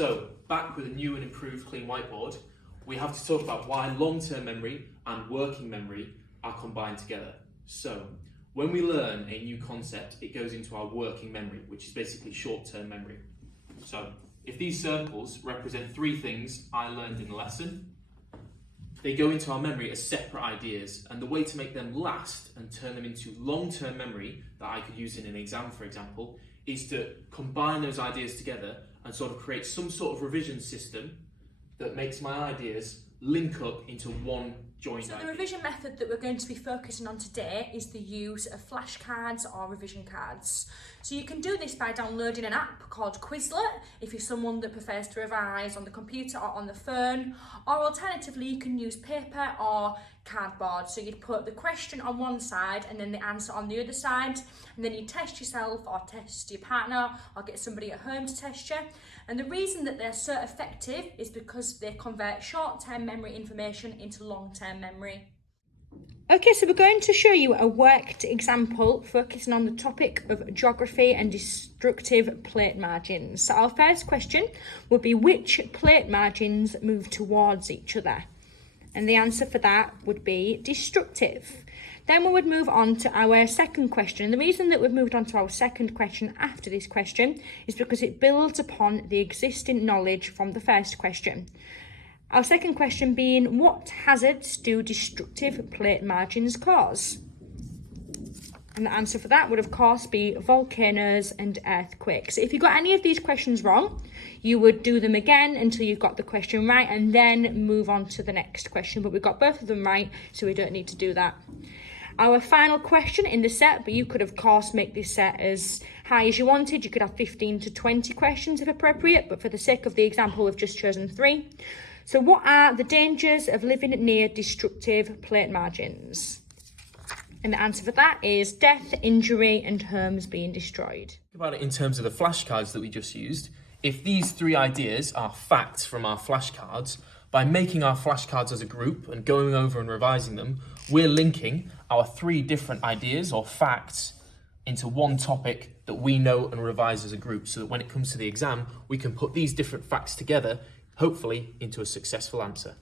So, back with a new and improved clean whiteboard, we have to talk about why long-term memory and working memory are combined together. So, when we learn a new concept, it goes into our working memory, which is basically short-term memory. So, if these circles represent three things I learned in the lesson, they go into our memory as separate ideas, and the way to make them last and turn them into long-term memory that I could use in an exam, for example, is to combine those ideas together and sort of create some sort of revision system that makes my ideas link up into one joint idea. So the revision method that we're going to be focusing on today is the use of flashcards or revision cards. So you can do this by downloading an app called Quizlet if you're someone that prefers to revise on the computer or on the phone, or alternatively you can use paper or cardboard. So you'd put the question on one side and then the answer on the other side, and then you test yourself or test your partner or get somebody at home to test you. And the reason that they're so effective is because they convert short-term memory information into long-term memory. Okay, so we're going to show you a worked example focusing on the topic of geography and destructive plate margins. So our first question would be, which plate margins move towards each other? And the answer for that would be destructive. Then we would move on to our second question. And the reason that we've moved on to our second question after this question is because it builds upon the existing knowledge from the first question. Our second question being, what hazards do destructive plate margins cause? And the answer for that would of course be volcanoes and earthquakes. So if you got any of these questions wrong, you would do them again until you've got the question right and then move on to the next question. But we've got both of them right, so we don't need to do that. Our final question in the set, but you could of course make this set as high as you wanted. You could have 15 to 20 questions if appropriate, but for the sake of the example, we've just chosen 3. So what are the dangers of living near destructive plate margins? And the answer for that is death, injury, and homes being destroyed. Think about it in terms of the flashcards that we just used. If these 3 ideas are facts from our flashcards, by making our flashcards as a group and going over and revising them, we're linking our 3 different ideas or facts into one topic that we know and revise as a group, so that when it comes to the exam, we can put these different facts together, hopefully into a successful answer.